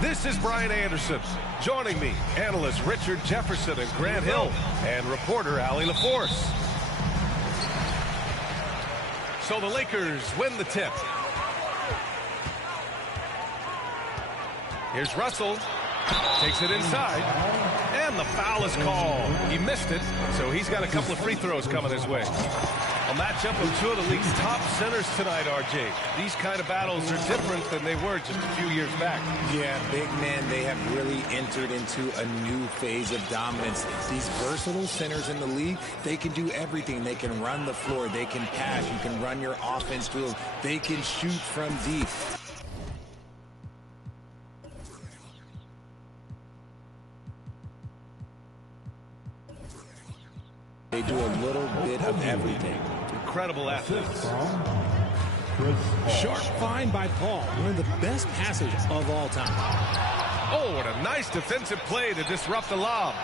This is Brian Anderson. Joining me, analysts Richard Jefferson and Grant Hill, and reporter Allie LaForce. So the Lakers win the tip. Here's Russell. Takes it inside. And the foul is called. He missed it, so he's got a couple of free throws coming his way. A matchup of two of the league's top centers tonight, RJ. These kind of battles are different than they were just a few years back. Yeah, big men, they have really entered into a new phase of dominance. These versatile centers in the league, they can do everything. They can run the floor. They can pass. You can run your offense through them. They can shoot from deep. They do a little bit of everything. Incredible athletes. Sharp find by Paul. One of the best passes of all time. Oh, what a nice defensive play to disrupt the lob.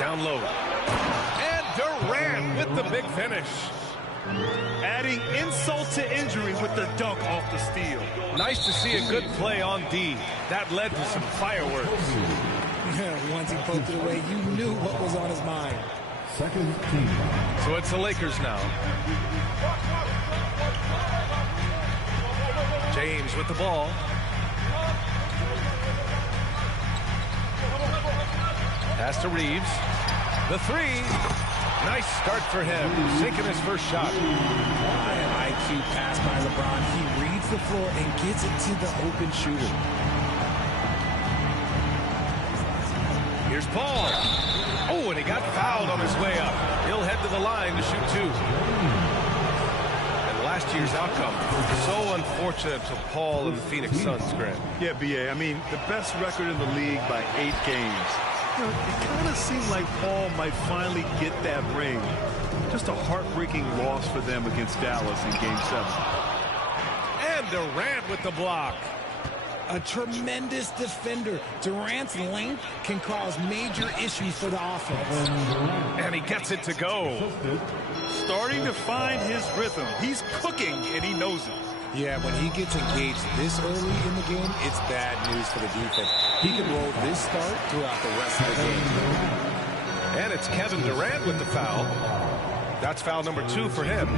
Down low. And Durant with the big finish. Adding insult to injury with the dunk off the steal. Nice to see a good play on D. That led to some fireworks. Once he poked it away, you knew what was on his mind. Second team. So it's the Lakers now. James with the ball. Pass to Reeves. The three. Nice start for him. Sinking his first shot. High IQ pass by LeBron. He reads the floor and gets it to the open shooter. Here's Paul. Oh, and he got fouled on his way up. He'll head to the line to shoot two. And last year's outcome, so unfortunate for Paul and the Phoenix Suns, Grant. Yeah, B.A., I mean, the best record in the league by 8 games. You know, it kind of seemed like Paul might finally get that ring. Just a heartbreaking loss for them against Dallas in Game 7. And Durant with the block. A tremendous defender. Durant's length can cause major issues for the offense. And he gets it to go. Starting to find his rhythm. He's cooking, and he knows it. Yeah, when he gets engaged this early in the game, it's bad news for the defense. He can roll this start throughout the rest of the game. And it's Kevin Durant with the foul. That's foul number 2 for him.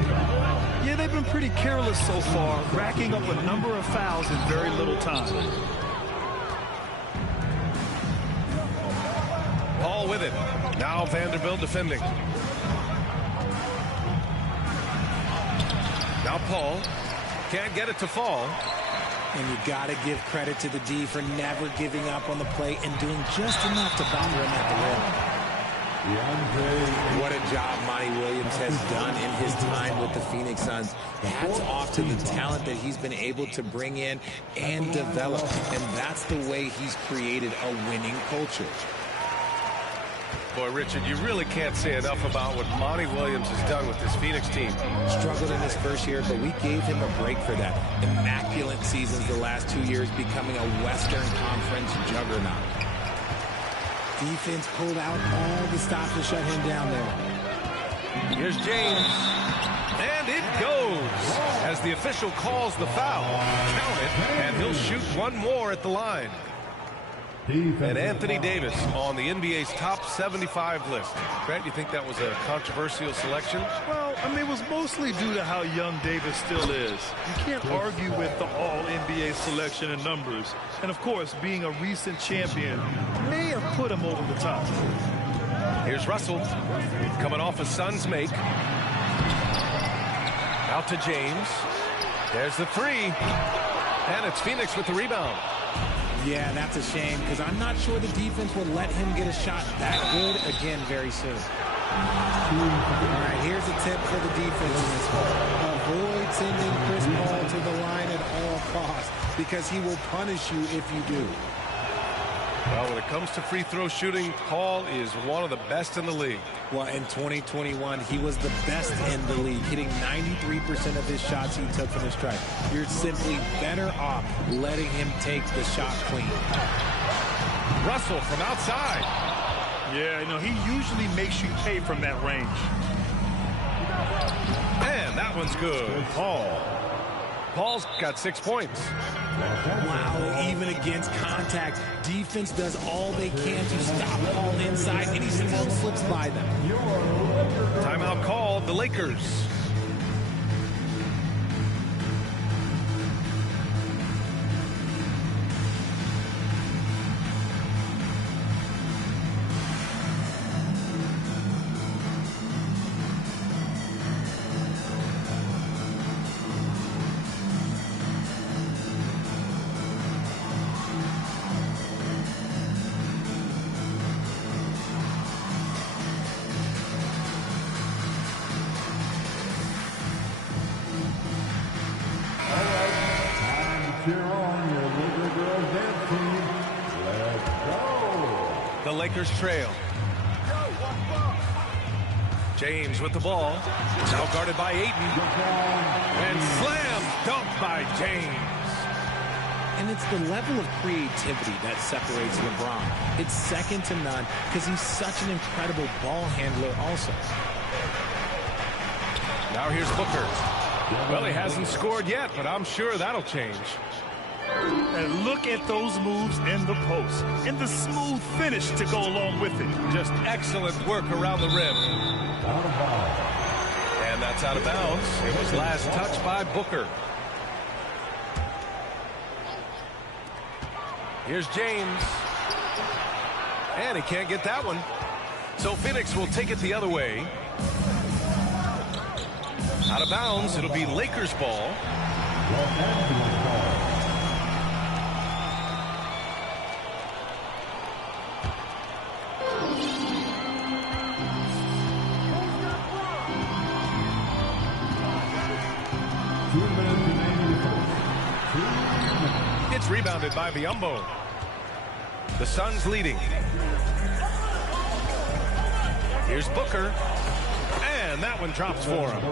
Yeah, they've been pretty careless so far, racking up a number of fouls in very little time. Paul with it. Now Vanderbilt defending. Now Paul. Can't get it to fall. And you got to give credit to the D for never giving up on the play and doing just enough to bother him at the rim. What a job Monty Williams has done in his time with the Phoenix Suns. Hats off to the talent that he's been able to bring in and develop. And that's the way he's created a winning culture. Boy, Richard, you really can't say enough about what Monty Williams has done with this Phoenix team. Struggled in his first year, but we gave him a break for that. Immaculate seasons the last 2 years, becoming a Western Conference juggernaut. Defense pulled out all the stops to shut him down there. Here's James. And it goes as the official calls the foul. Count it, and he'll shoot one more at the line. And Anthony Davis on the NBA's top 75 list. Grant, you think that was a controversial selection? Well, I mean, it was mostly due to how young Davis still is. You can't argue with the all-NBA selection and numbers. And, of course, being a recent champion may have put him over the top. Here's Russell coming off a Suns make. Out to James. There's the three. And it's Phoenix with the rebound. Yeah, that's a shame because I'm not sure the defense will let him get a shot that good again very soon. All right, here's a tip for the defense in this one. Avoid sending Chris Paul to the line at all costs because he will punish you if you do. Well, when it comes to free throw shooting, Paul is one of the best in the league. Well, in 2021, he was the best in the league, hitting 93% of his shots he took from the stripe. You're simply better off letting him take the shot clean. Russell from outside. Yeah, you know, he usually makes you pay from that range. And that one's good. Paul's got 6 points. Wow, even against contact, defense does all they can to stop Paul inside, and he still slips by them. Timeout called, the Lakers. The Lakers trail. James with the ball. Now guarded by Ayton. And slam dunk by James. And it's the level of creativity that separates LeBron. It's second to none because he's such an incredible ball handler also. Now here's Booker. Well, he hasn't scored yet, but I'm sure that'll change. And look at those moves in the post. And the smooth finish to go along with it. Just excellent work around the rim. And that's out of bounds. It was last touched by Booker. Here's James. And he can't get that one. So Phoenix will take it the other way. Out of bounds. It'll be Lakers ball. It's rebounded by Biyombo. The Suns leading. Here's Booker. And that one drops for him.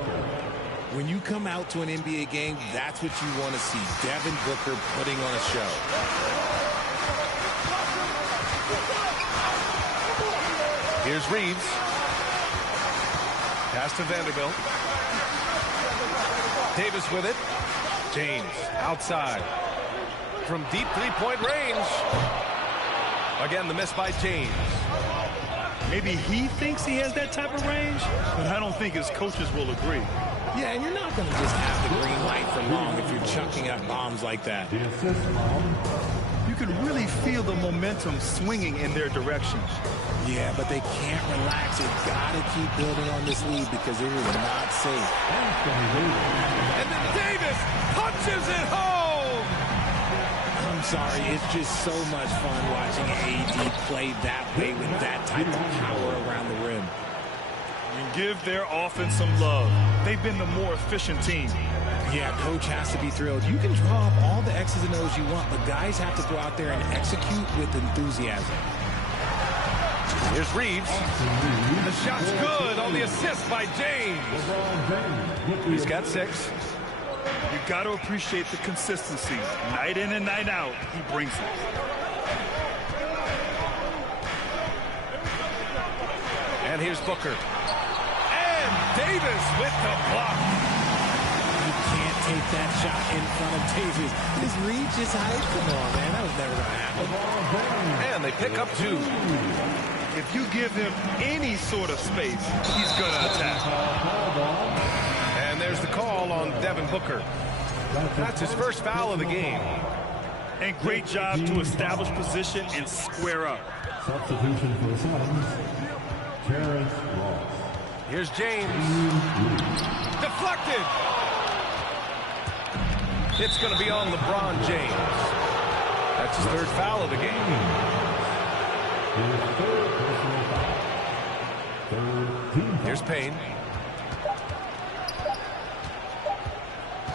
When you come out to an NBA game, that's what you want to see. Devin Booker putting on a show. Here's Reeves. Pass to Vanderbilt. Davis with it. James outside. From deep three-point range. Again, the miss by James. Maybe he thinks he has that type of range, but I don't think his coaches will agree. Yeah, and you're not going to just have the green light for long if you're chucking up bombs like that. You can really feel the momentum swinging in their direction. Yeah, but they can't relax. They've got to keep building on this lead because it is not safe. And then Davis punches it home! I'm sorry, it's just so much fun watching AD play that way with that type of power around the rim. And give their offense some love. They've been the more efficient team. Yeah, coach has to be thrilled. You can draw up all the X's and O's you want, but guys have to go out there and execute with enthusiasm. Here's Reeves. The shot's good on the assist by James. He's got 6. You got to appreciate the consistency. Night in and night out, he brings it. And here's Booker. And Davis with the block. You can't take that shot in front of Davis. His reach is high. Come on, man. That was never going to happen. And they pick up 2. If you give him any sort of space, he's going to attack. And there's the call on Devin Booker. That's his first foul of the game. And great job to establish position and square up. Substitution for the Suns, Terrence Ross. Here's James. Deflected. It's going to be on LeBron James. That's his third foul of the game. Here's Payne.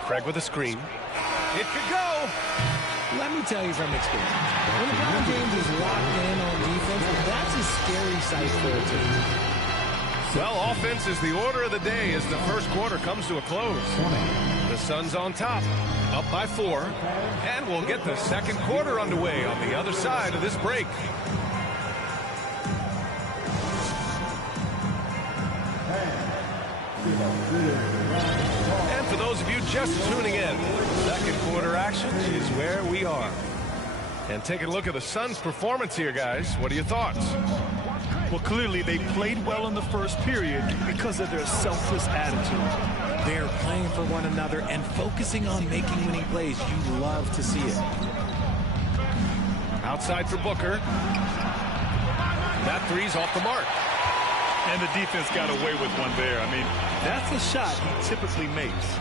Craig with a screen. It could go. Let me tell you from experience, when LeBron James is locked in on defense, that's a scary sight for a team. Well, offense is the order of the day as the first quarter comes to a close. The Suns on top, up by 4, and we'll get the second quarter underway on the other side of this break. And for those of you just tuning in, second quarter action is where we are. And taking a look at the Suns' performance here, guys. What are your thoughts? Well, clearly they played well in the first period because of their selfless attitude. They're playing for one another and focusing on making winning plays. You love to see it. Outside for Booker. That three's off the mark. And the defense got away with one there. I mean, that's a shot he typically makes.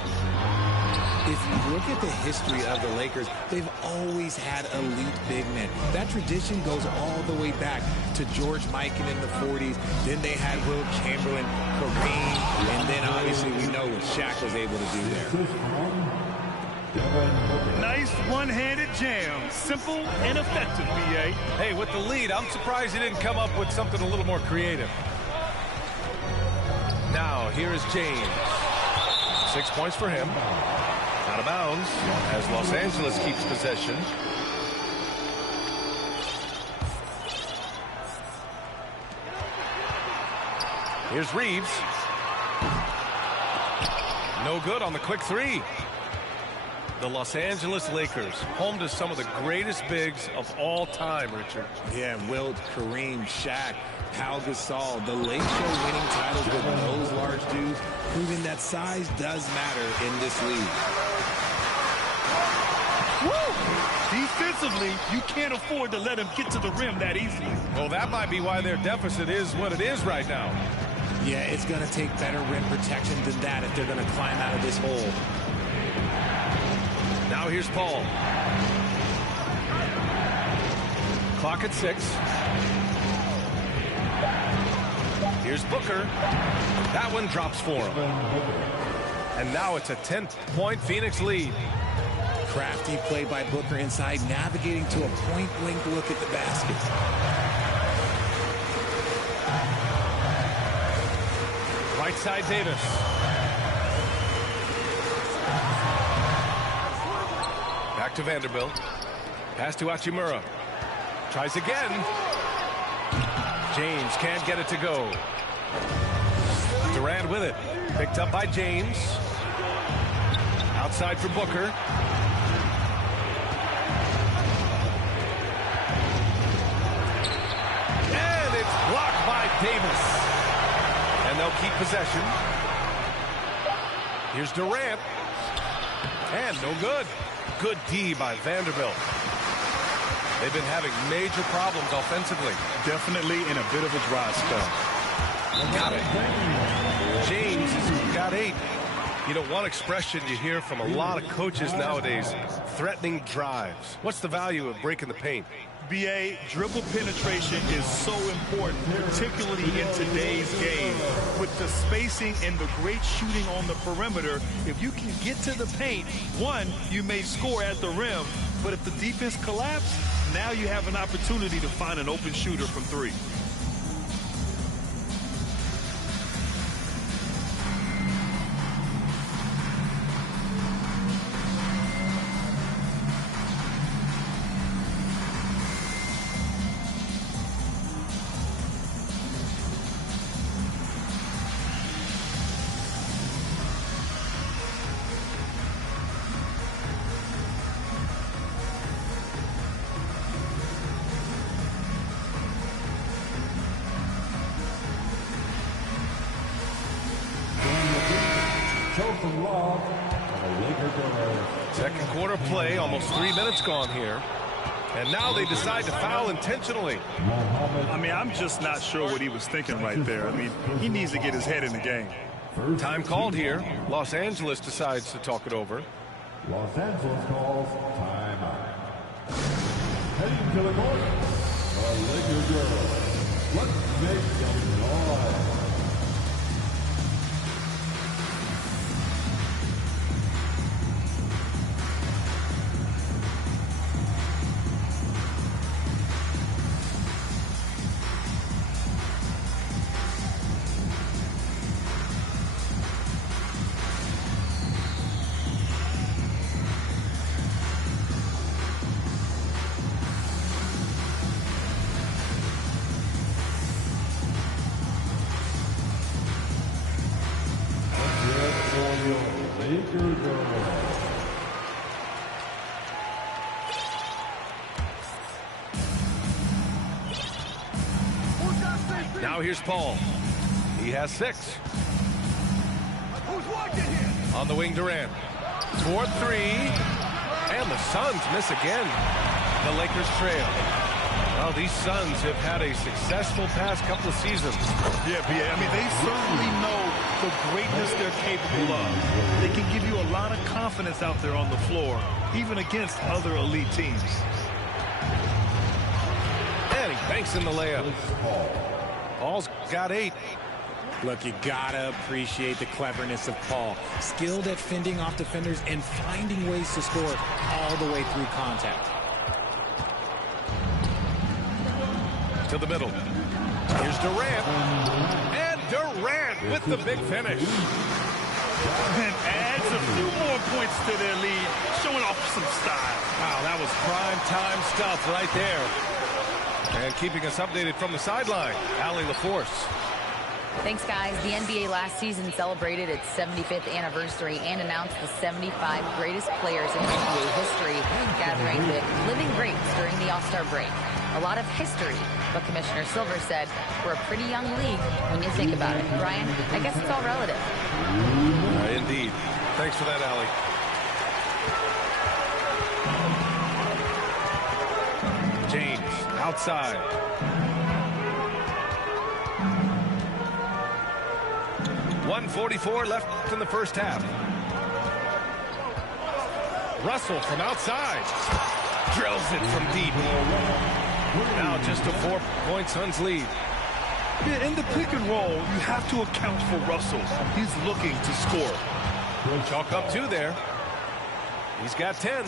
If you look at the history of the Lakers, they've always had elite big men. That tradition goes all the way back to George Mikan in the 40s. Then they had Will Chamberlain, Kareem, and then obviously we know what Shaq was able to do there. Nice one-handed jam. Simple and effective, B.A. Hey, with the lead, I'm surprised he didn't come up with something a little more creative. Now, here is James. 6 points for him. Out of bounds as Los Angeles keeps possession. Here's Reeves. No good on the quick three. The Los Angeles Lakers, home to some of the greatest bigs of all time, Richard. Yeah, Wilt, Kareem, Shaq, Pau Gasol, the late show winning titles with those large dudes, proving that size does matter in this league. Woo! Defensively, you can't afford to let him get to the rim that easily. Well, that might be why their deficit is what it is right now. Yeah, it's going to take better rim protection than that if they're going to climb out of this hole. Now here's Paul. Clock at 6. Here's Booker. That one drops for him. And now it's a 10-point Phoenix lead. Crafty play by Booker inside, navigating to a point-blank look at the basket. Right side Davis. Back to Vanderbilt. Pass to Hachimura. Tries again. James can't get it to go. Durant with it. Picked up by James. Outside for Booker. And it's blocked by Davis. And they'll keep possession. Here's Durant. And no good. Good D by Vanderbilt. They've been having major problems offensively. Definitely in a bit of a dry spell. Got it. James has got 8. You know, one expression you hear from a lot of coaches nowadays, threatening drives. What's the value of breaking the paint? B.A., dribble penetration is so important, particularly in today's game. With the spacing and the great shooting on the perimeter, if you can get to the paint, one, you may score at the rim, but if the defense collapses, now you have an opportunity to find an open shooter from 3. Second quarter play, almost 3 minutes gone here. And now they decide to foul intentionally. I mean, I'm just not sure what he was thinking right there. I mean, he needs to get his head in the game. Time called here. Los Angeles decides to talk it over. Los Angeles calls timeout. Heading to the court, the Lakers girls. Let's make some noise. Now here's Paul. He has 6. On the wing, Durant. Toward 3. And the Suns miss again. The Lakers trail. Well, these Suns have had a successful past couple of seasons. Yeah, I mean, they certainly know the greatness they're capable of. They can give you a lot of confidence out there on the floor, even against other elite teams. And he banks in the layup. Paul's got 8. Look, you gotta appreciate the cleverness of Paul. Skilled at fending off defenders and finding ways to score all the way through contact. To the middle. Here's Durant. And Durant with the big finish. And adds a few more points to their lead, showing off some style. Wow, that was prime time stuff right there. And keeping us updated from the sideline, Allie LaForce. Thanks, guys. The NBA last season celebrated its 75th anniversary and announced the 75 greatest players in NBA history, gathering the living greats during the All-Star break. A lot of history, but Commissioner Silver said we're a pretty young league when you think about it. Brian, I guess it's all relative. Indeed. Thanks for that, Allie. James, outside. .144 left in the first half. Russell from outside. Drills it from deep. Now just a 4-point Suns lead. Yeah, in the pick and roll, you have to account for Russell. He's looking to score. Chalk up 2 there. He's got 10.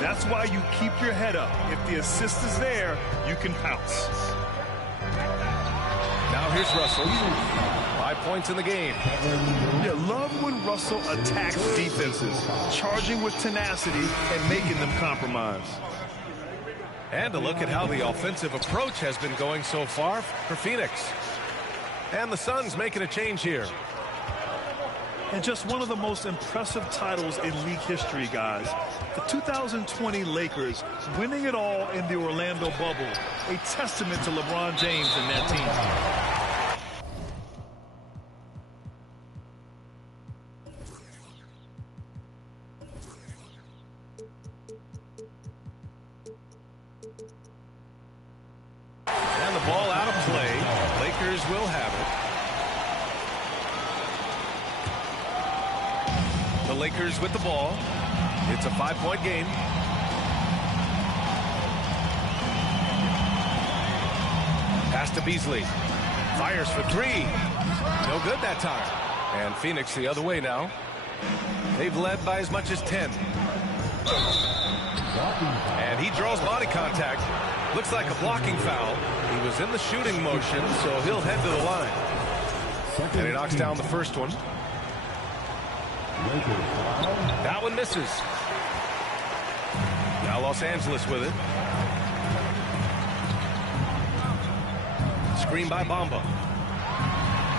That's why you keep your head up. If the assist is there, you can pounce. Now here's Russell. 5 points in the game. Yeah, love when Russell attacks defenses, charging with tenacity and making them compromise. And a look at how the offensive approach has been going so far for Phoenix. And the Suns making a change here. And just one of the most impressive titles in league history, guys. The 2020 Lakers winning it all in the Orlando bubble. A testament to LeBron James and that team. And the ball out of play. Lakers will have it. The Lakers with the ball. It's a 5-point game. Pass to Beasley. Fires for 3. No good that time. And Phoenix the other way now. They've led by as much as 10. And he draws body contact. Looks like a blocking foul. He was in the shooting motion, so he'll head to the line. And he knocks down the first one. That one misses. Now Los Angeles with it. Screen by Bamba.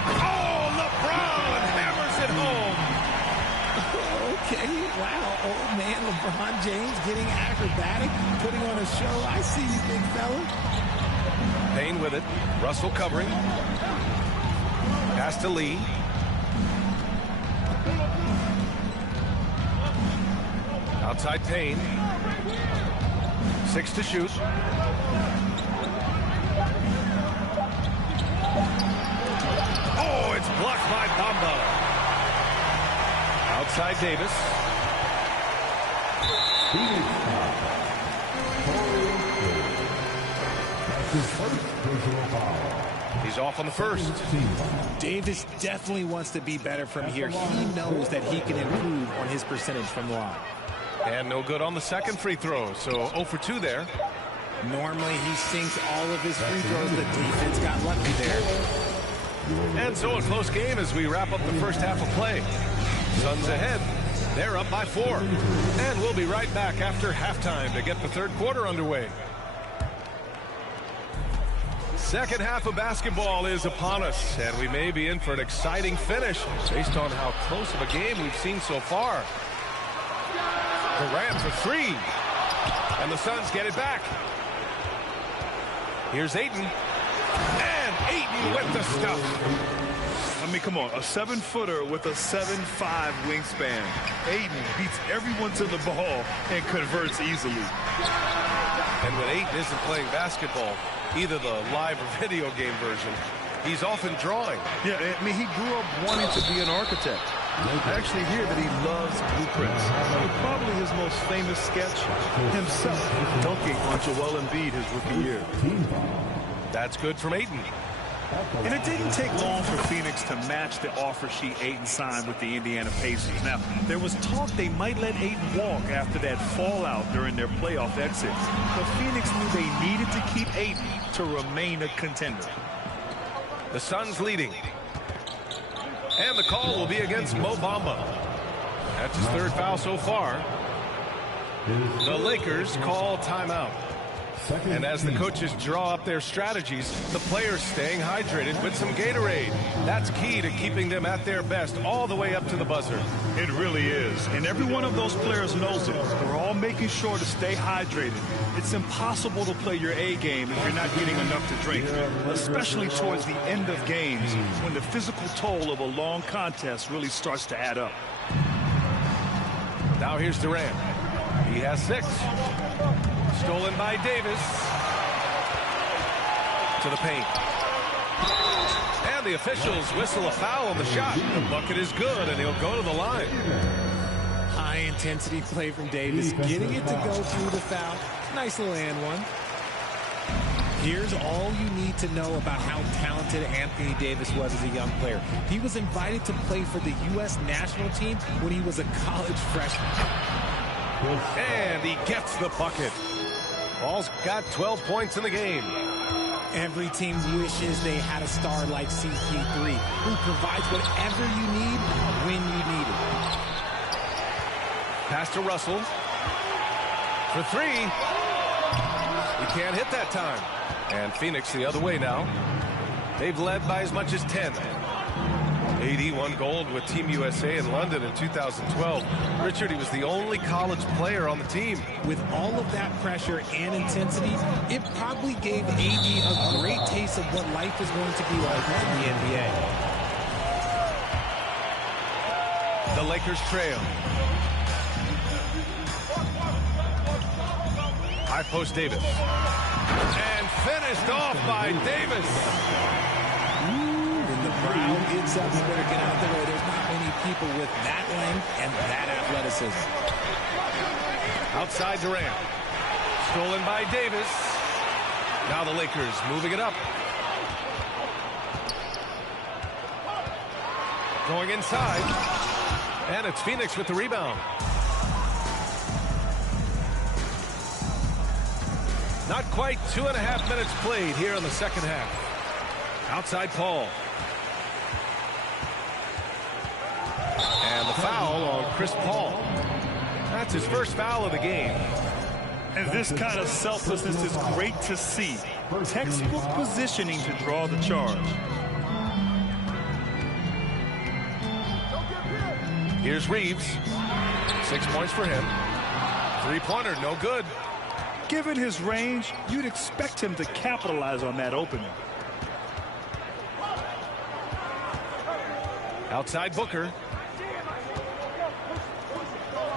Oh, LeBron hammers it home. Okay, wow, old man LeBron James getting acrobatic, putting on a show. I see you, big fella. Payne with it. Russell covering. Pass to Lee. Outside Payne. 6 to shoot. Oh, it's blocked by Bamba. Outside Davis. He's off on the first. Davis definitely wants to be better from here. He knows that he can improve on his percentage from the line. And no good on the second free throw, so 0 for 2 there. Normally he sinks all of his free throws. The defense got lucky there. And so a close game as we wrap up the first half of play. Suns ahead. They're up by 4. And we'll be right back after halftime to get the third quarter underway. Second half of basketball is upon us, and we may be in for an exciting finish based on how close of a game we've seen so far. Durant for 3, and the Suns get it back. Here's Ayton, and Ayton with the stuff. I mean, come on, a 7-footer with a 7'5" wingspan. Ayton beats everyone to the ball and converts easily. And when Ayton isn't playing basketball, either the live or video game version, he's often drawing. Yeah, I mean, he grew up wanting to be an architect. I actually hear that he loves blueprints. But probably his most famous sketch, himself dunking on Joel Embiid his rookie year. That's good from Ayton. And it didn't take long for Phoenix to match the offer sheet Ayton signed with the Indiana Pacers. Now, there was talk they might let Ayton walk after that fallout during their playoff exit. But Phoenix knew they needed to keep Ayton to remain a contender. The Suns leading. And the call will be against Mo Bamba. That's his third foul so far. The Lakers call timeout. And as the coaches draw up their strategies, the players staying hydrated with some Gatorade. That's key to keeping them at their best all the way up to the buzzer. It really is. And every one of those players knows it. They're all making sure to stay hydrated. It's impossible to play your A game if you're not getting enough to drink, especially towards the end of games when the physical toll of a long contest really starts to add up. Now here's Durant. He has 6. Stolen by Davis. To the paint. And the officials whistle a foul on the shot. The bucket is good, and he'll go to the line. High-intensity play from Davis, getting it to go through the foul. Nice little and one. Here's all you need to know about how talented Anthony Davis was as a young player. He was invited to play for the U.S. national team when he was a college freshman. And he gets the bucket. Ball's got 12 points in the game. Every team wishes they had a star like CP3 who provides whatever you need when you need it. Pass to Russell. For 3. He can't hit that time. And Phoenix the other way now. They've led by as much as 10. AD won gold with Team USA in London in 2012. Richard, he was the only college player on the team. With all of that pressure and intensity, it probably gave AD a great taste of what life is going to be like in the NBA. The Lakers trail. High post Davis. And finished off by Davis. The crowd gets up. You better get out the way. There's not many people with that length and that athleticism. Outside Durant. Stolen by Davis. Now the Lakers moving it up. Going inside. And it's Phoenix with the rebound. Not quite 2.5 minutes played here in the second half. Outside Paul. And the foul on Chris Paul. That's his first foul of the game. And this kind of selflessness is great to see. Textbook positioning to draw the charge. Here's Reeves. 6 points for him. Three-pointer, no good. Given his range, you'd expect him to capitalize on that opening. Outside Booker.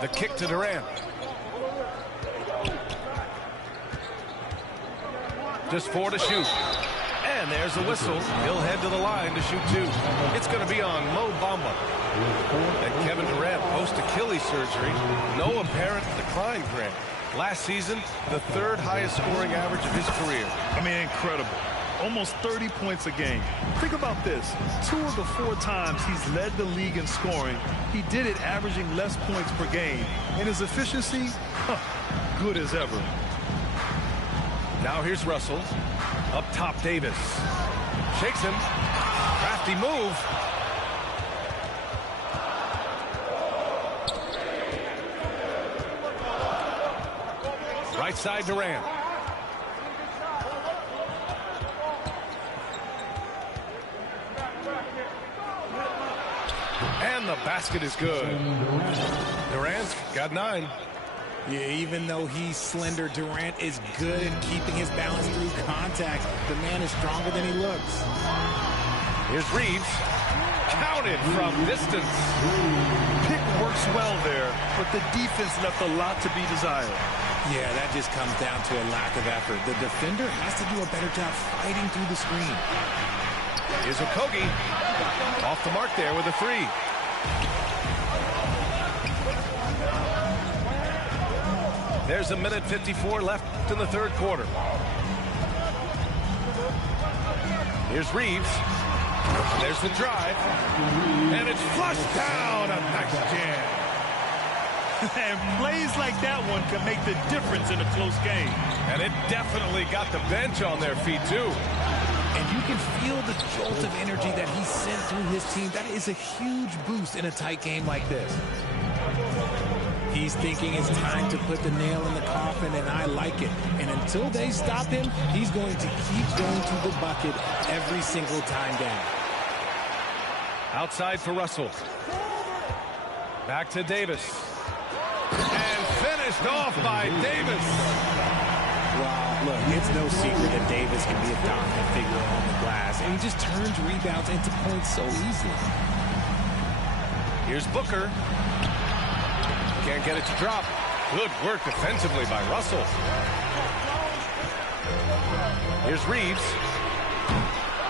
The kick to Durant. Just 4 to shoot. And there's the whistle. He'll head to the line to shoot 2. It's going to be on Mo Bamba. And Kevin Durant post-Achilles surgery. No apparent decline, Grant. Last season, the third highest scoring average of his career. I mean, incredible. Almost 30 points a game. Think about this. 2 of the 4 times he's led the league in scoring, he did it averaging less points per game. And his efficiency, good as ever. Now here's Russell. Up top, Davis. Shakes him. Crafty move. Right side, Durant. And the basket is good. Durant's got 9. Yeah, even though he's slender, Durant is good at keeping his balance through contact. The man is stronger than he looks. Here's Reeves. Counted from distance. Pick works well there, but the defense left a lot to be desired. Yeah, that just comes down to a lack of effort. The defender has to do a better job fighting through the screen. Here's Okogie. Off the mark there with a 3. There's 1:54 left in the third quarter. Here's Reeves. There's the drive. And it's flushed down. A nice jam. And plays like that one can make the difference in a close game. And it definitely got the bench on their feet, too. And you can feel the jolt of energy that he sent through his team. That is a huge boost in a tight game like this. He's thinking it's time to put the nail in the coffin, and I like it. And until they stop him, he's going to keep going to the bucket every single time down. Outside for Russell. Back to Davis. And finished off by Davis. Well, look, it's no secret that Davis can be a dominant figure on the glass, and he just turns rebounds into points so easily. Here's Booker. Can't get it to drop. Good work defensively by Russell. Here's Reeves.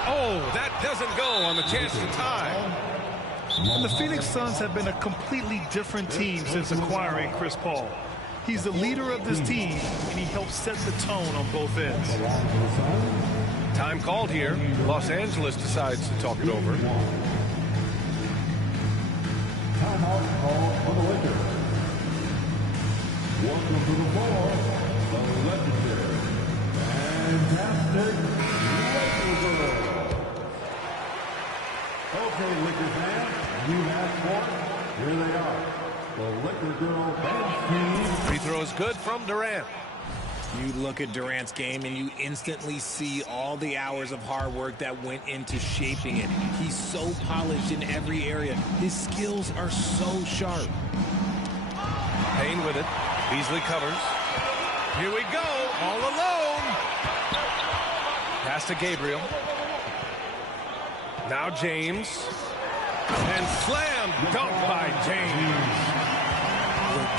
Oh, that doesn't go on the chance to tie. And the Phoenix Suns have been a completely different team since acquiring Chris Paul. He's the leader of this team, and he helps set the tone on both ends. Time called here. Los Angeles decides to talk it over. Timeout called for the Lakers. Welcome to the floor, the legendary, fantastic Lakers. Okay, Lakers fans, you asked for it. Here they are. The Lakers girl bench team. Free throw is good from Durant. You look at Durant's game and you instantly see all the hours of hard work that went into shaping it. He's so polished in every area. His skills are so sharp. Payne with it. Beasley covers. Here we go. All alone. Pass to Gabriel. Now James. And slam dunk by James.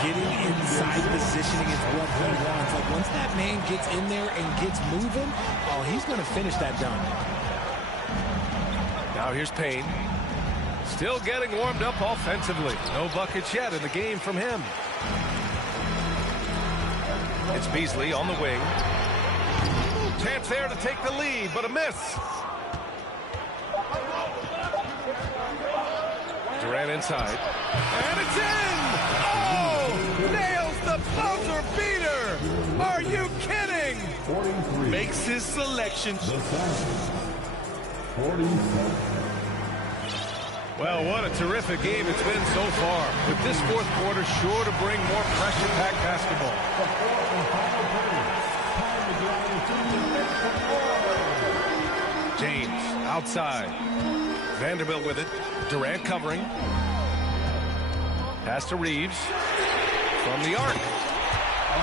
Getting inside positioning is what he wants. Like, once that man gets in there and gets moving, oh, he's going to finish that dunk. Now here's Payne. Still getting warmed up offensively. No buckets yet in the game from him. It's Beasley on the wing. Chance there to take the lead, but a miss. Durant inside. And it's in! Oh! Nails the buzzer beater! Are you kidding? 43. Makes his selection. The Suns. 47. Well, what a terrific game it's been so far. With this fourth quarter sure to bring more pressure-packed basketball. The fourth and final period. Time to drive to the James outside. Vanderbilt with it. Durant covering. Pass to Reeves. From the arc.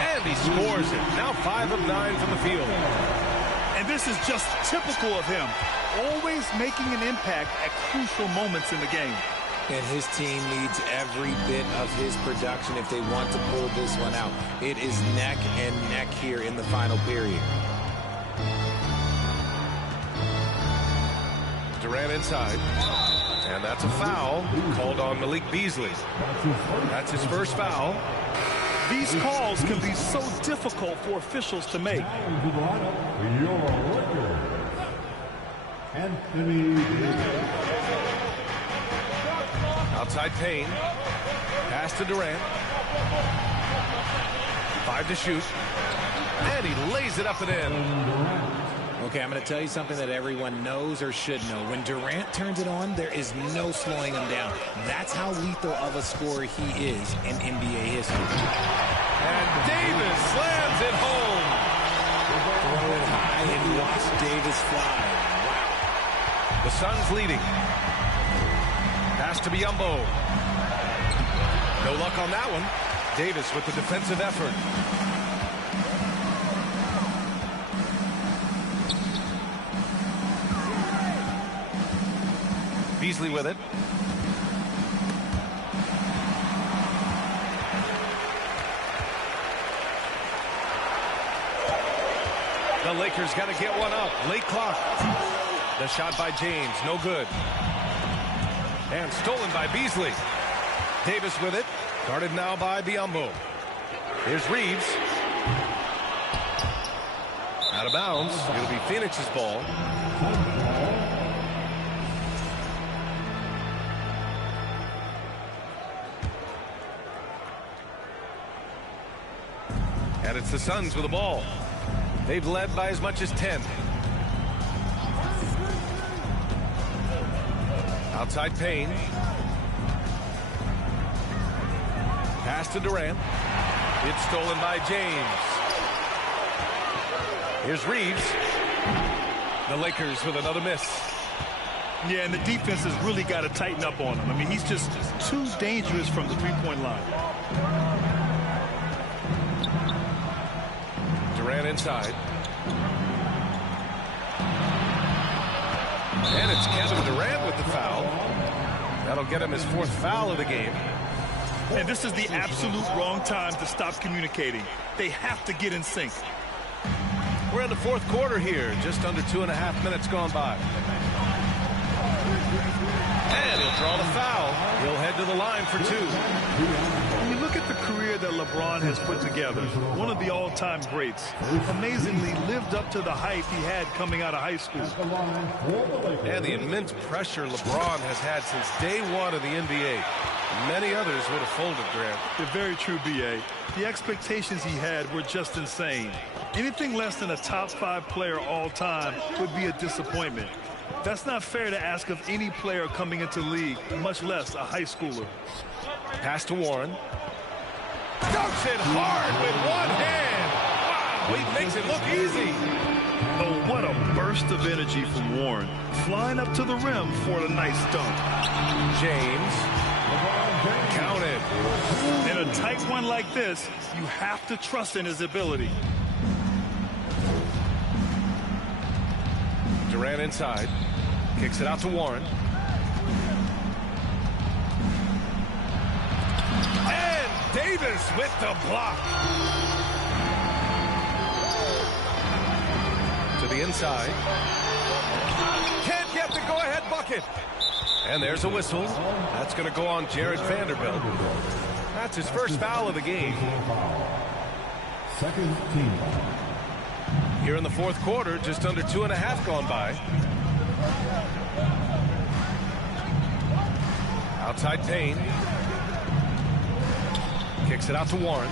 And he scores it. Now 5 of 9 from the field. And this is just typical of him. Always making an impact at crucial moments in the game. And his team needs every bit of his production if they want to pull this one out. It is neck and neck here in the final period. Durant inside. And that's a foul called on Malik Beasley. That's his first foul. These calls can be so difficult for officials to make. Your Lakers, Anthony Davis. Outside Payne. Pass to Durant. 5 to shoot. And he lays it up and in. Okay, I'm going to tell you something that everyone knows or should know. When Durant turns it on, there is no slowing him down. That's how lethal of a scorer he is in NBA history. And Davis slams it home. Throw it high and watch Davis fly. Wow. The Suns leading. Pass to Biyombo. No luck on that one. Davis with the defensive effort. Beasley with it. The Lakers got to get one up. Late clock. The shot by James, no good. And stolen by Beasley. Davis with it. Guarded now by Biyombo. Here's Reeves. Out of bounds. It'll be Phoenix's ball. And it's the Suns with the ball. They've led by as much as 10. Outside Payne. Pass to Durant. It's stolen by James. Here's Reeves. The Lakers with another miss. Yeah, and the defense has really got to tighten up on him. I mean, he's just too dangerous from the three-point line. Durant inside. And it's Kevin Durant with the foul. That'll get him his 4th foul of the game. And this is the absolute wrong time to stop communicating. They have to get in sync. We're in the 4th quarter here. Just under 2.5 minutes gone by. And he'll draw the foul. He'll head to the line for 2. When you look at the career that LeBron has put together, one of the all-time greats, amazingly lived up to the hype he had coming out of high school. And the immense pressure LeBron has had since day one of the NBA. Many others would have folded, Grant. They're very true, B.A. The expectations he had were just insane. Anything less than a top 5 player all time would be a disappointment. That's not fair to ask of any player coming into the league, much less a high schooler. Pass to Warren. Dunks it hard with one hand. Wow, he makes it look easy. Oh, what a burst of energy from Warren. Flying up to the rim for a nice dunk. James. Counted. In a tight one like this, you have to trust in his ability. Durant inside. Kicks it out to Warren. And Davis with the block. To the inside. Can't get the go-ahead bucket. And there's a whistle. That's going to go on Jared Vanderbilt. That's his first foul of the game. Second team. Here in the 4th quarter, just under 2.5 gone by. Outside Payne. Kicks it out to Warren.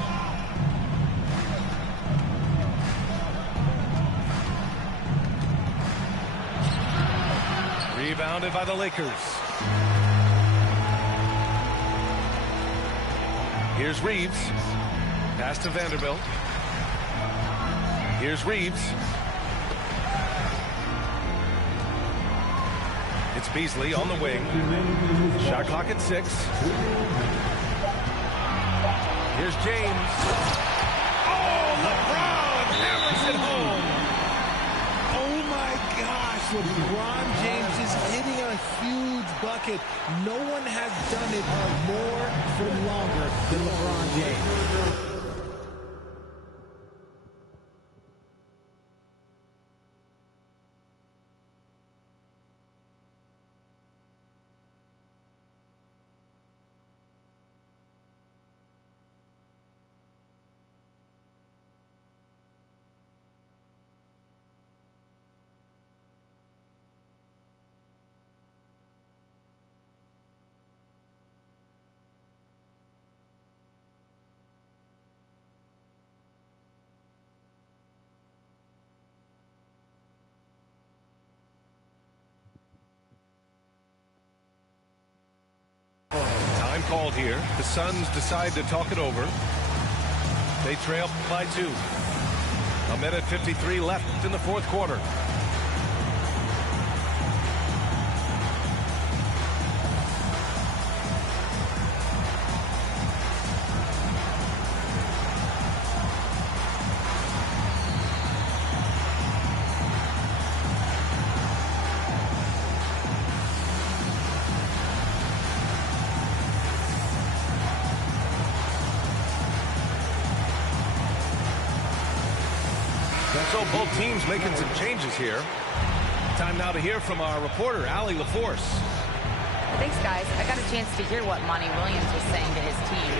Rebounded by the Lakers. Here's Reeves. Pass to Vanderbilt. Here's Reeves. It's Beasley on the wing. Shot clock at 6. Here's James. Oh, LeBron hammers it home. Oh, my gosh. LeBron James is hitting a huge bucket. No one has done it more for longer than LeBron James. called here. The Suns decide to talk it over. They trail by 2. 1:53 left in the fourth quarter. So both teams making some changes here. Time now to hear from our reporter, Allie LaForce. Thanks, guys. I got a chance to hear what Monty Williams was saying to his team.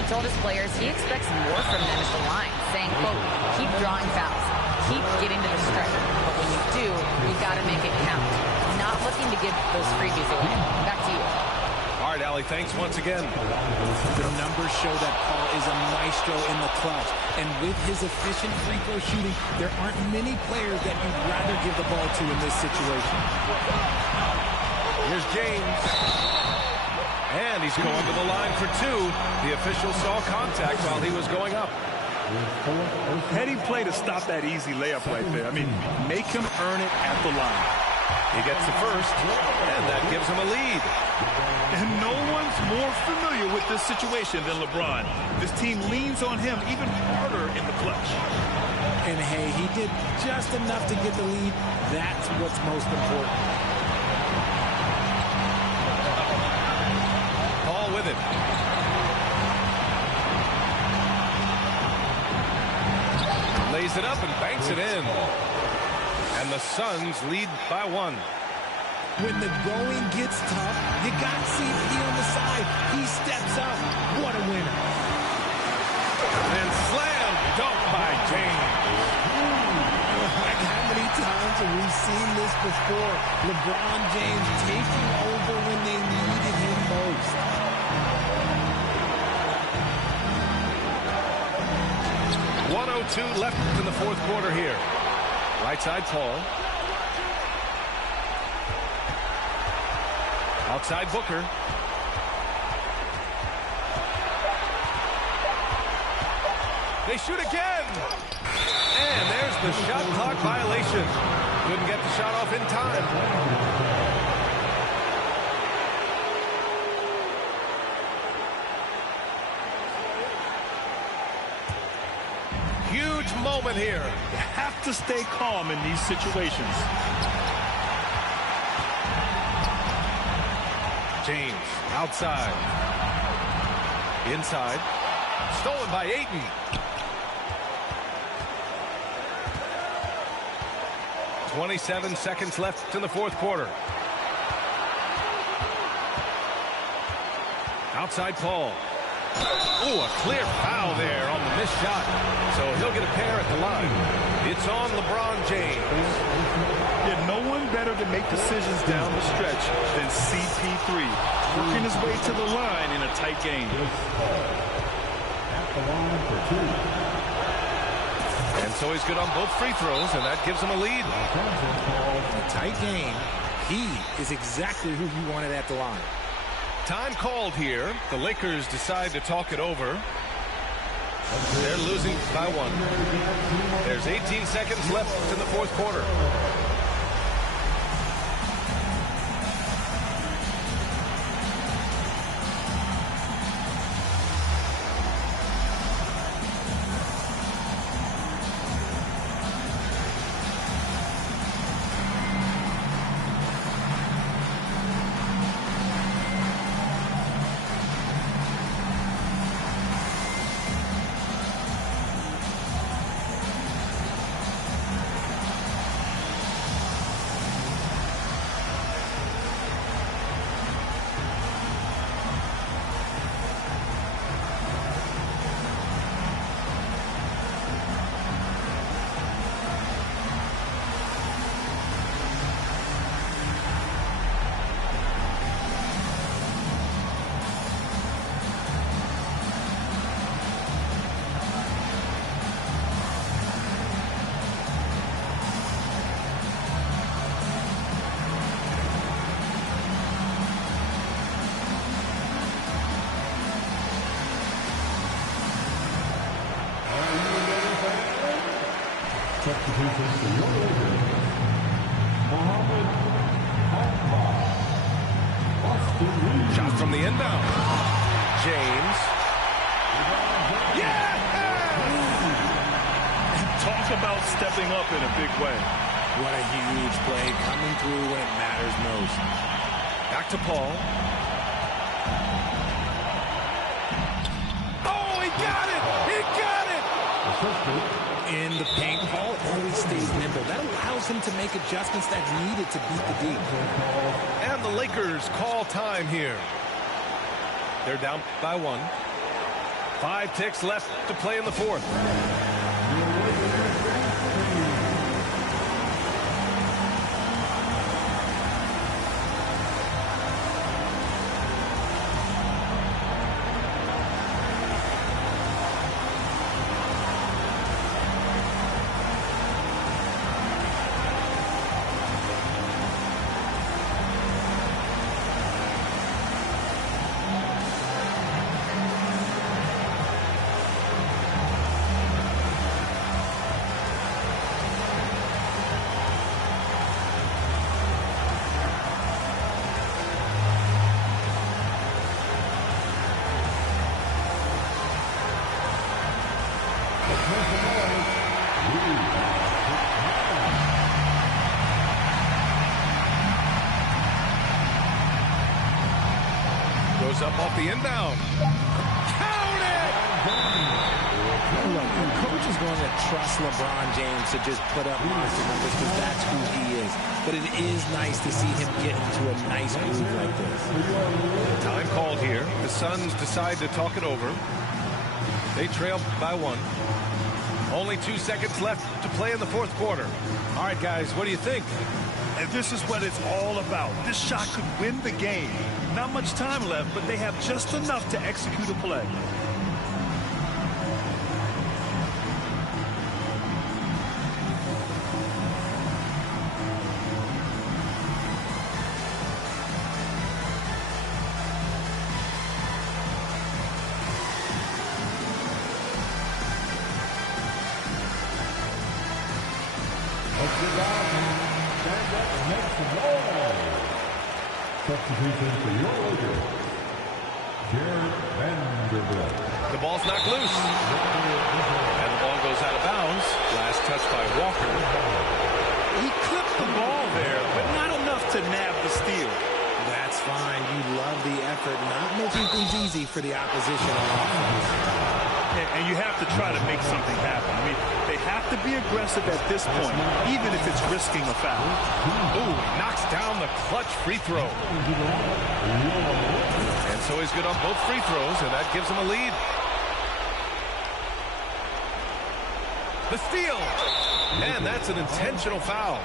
He told his players he expects more from them at the line, saying, quote, keep drawing fouls, keep getting to the stretch. But when you do, you've got to make it count. Not looking to give those freebies away. Back to you. All right, Allie, thanks once again. The numbers show that Paul is a maestro in the clutch. And with his efficient free throw shooting, there aren't many players that you'd rather give the ball to in this situation. Here's James. And he's going to the line for 2. The official saw contact while he was going up. Heady play to stop that easy layup right there. I mean, make him earn it at the line. He gets the first, and that gives him a lead. And no one's more familiar with this situation than LeBron. This team leans on him even harder in the clutch. And hey, he did just enough to get the lead. That's what's most important. Paul with it. Lays it up and banks it in. And the Suns lead by 1. When the going gets tough, you got to see he on the side. He steps up. What a winner. And slam dunk by James. How many times have we seen this before? LeBron James taking over when they needed him most. .102 left in the fourth quarter here. Right side, Paul. Outside, Booker. They shoot again. And there's the shot clock violation. Couldn't get the shot off in time. Huge moment here. You have to stay calm in these situations. James outside. Inside. Stolen by Ayton. .27 seconds left in the fourth quarter. Outside Paul. Ooh, a clear foul there on the missed shot. So he'll get a pair at the line. It's on LeBron James. Yeah, no one better to make decisions down the stretch than CP3. Working his way to the line in a tight game. At the line for 2. And so he's good on both free throws, and that gives him a lead. In a tight game, he is exactly who you wanted at the line. Time called here. The Lakers decide to talk it over. They're losing by 1. There's 18 seconds left in the fourth quarter. Substitution for your Lakers, Mohammed Akbar. Shot from the inbound. James. Yeah! Talk about stepping up in a big way. What a huge play, coming through when it matters most. Back to Paul. Oh, he got it! He got it! In the paint, Paul always stays nimble. That allows him to make adjustments that's needed to beat the D. And the Lakers call time here. They're down by 1. 5 ticks left to play in the fourth. Goes up off the inbound. Count it! Look, the coach is going to trust LeBron James to just put up monster numbers because that's who he is. But it is nice to see him get into a nice groove like this. Time called here. The Suns decide to talk it over. They trail by 1. Only 2 seconds left to play in the fourth quarter. All right, guys, what do you think? And this is what it's all about. This shot could win the game. Not much time left, but they have just enough to execute a play. Substitution for your Lakers, Jared Vanderbilt. The ball's knocked loose. And the ball goes out of bounds. Last touch by Walker. He clipped the ball there, but not enough to nab the steal. That's fine. You love the effort, not making things easy for the opposition on offense. And you have to try to make something happen. I mean, they have to be aggressive at this point, even if it's risking a foul. Ooh, knocks down the clutch free throw. And so he's good on both free throws, and that gives him a lead. The steal. And that's an intentional foul.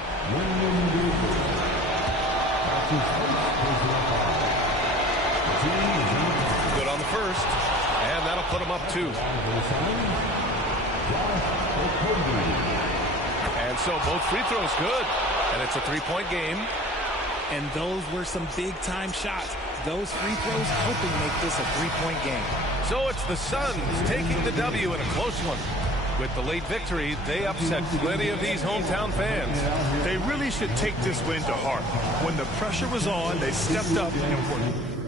Good on the first. And that'll put him up 2. And so both free throws good. And it's a 3-point game. And those were some big-time shots. Those free throws helping make this a 3-point game. So it's the Suns taking the W in a close one. With the late victory, they upset plenty of these hometown fans. They really should take this win to heart. When the pressure was on, they stepped up and worked.